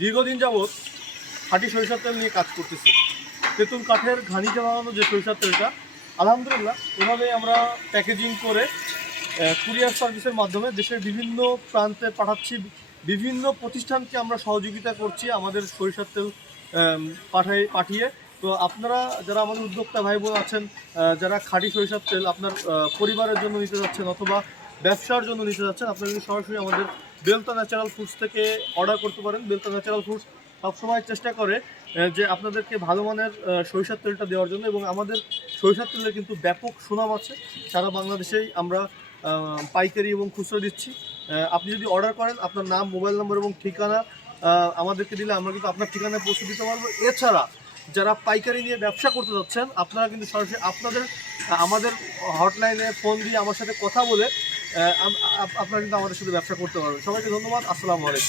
দীর্ঘদিন যাবৎ খাঁটি সরিষার তেল নিয়ে কাজ করতেছি। তেঁতুল কাঠের ঘানিতে বানানো যে সরিষার তেলটা, আলহামদুলিল্লাহ এভাবে আমরা প্যাকেজিং করে কুরিয়ার সার্ভিসের মাধ্যমে দেশের বিভিন্ন প্রান্তে পাঠাচ্ছি। বিভিন্ন প্রতিষ্ঠানকে আমরা সহযোগিতা করছি আমাদের সরিষার তেল পাঠাই, পাঠিয়ে। তো আপনারা যারা আমাদের উদ্যোক্তা ভাই বোন আছেন যারা খাঁটি সরিষার তেল আপনার পরিবারের জন্য নিতে যাচ্ছেন অথবা ব্যবসার জন্য নিতে যাচ্ছেন, আপনারা কিন্তু সরাসরি আমাদের বেলতা ন্যাচারাল ফুডস থেকে অর্ডার করতে পারেন। বেলতা ন্যাচারাল ফুডস সবসময় চেষ্টা করে যে আপনাদেরকে ভালো মানের সরিষার তেলটা দেওয়ার জন্য এবং আমাদের সরিষার তেলের কিন্তু ব্যাপক সুনাম আছে। সারা বাংলাদেশেই আমরা পাইকারি এবং খুচরো দিচ্ছি। আপনি যদি অর্ডার করেন, আপনার নাম মোবাইল নম্বর এবং ঠিকানা আমাদেরকে দিলে আমরা কিন্তু আপনার ঠিকানায় পৌঁছে দিতে পারব। এছাড়া যারা পাইকারি নিয়ে ব্যবসা করতে যাচ্ছেন, আপনারা কিন্তু সরাসরি আপনাদের আমাদের হটলাইনে ফোন দিয়ে আমার সাথে কথা বলে আপনারা কিন্তু আমাদের সাথে ব্যবসা করতে পারবেন। সবাইকে ধন্যবাদ। আসসালামু আলাইকুম।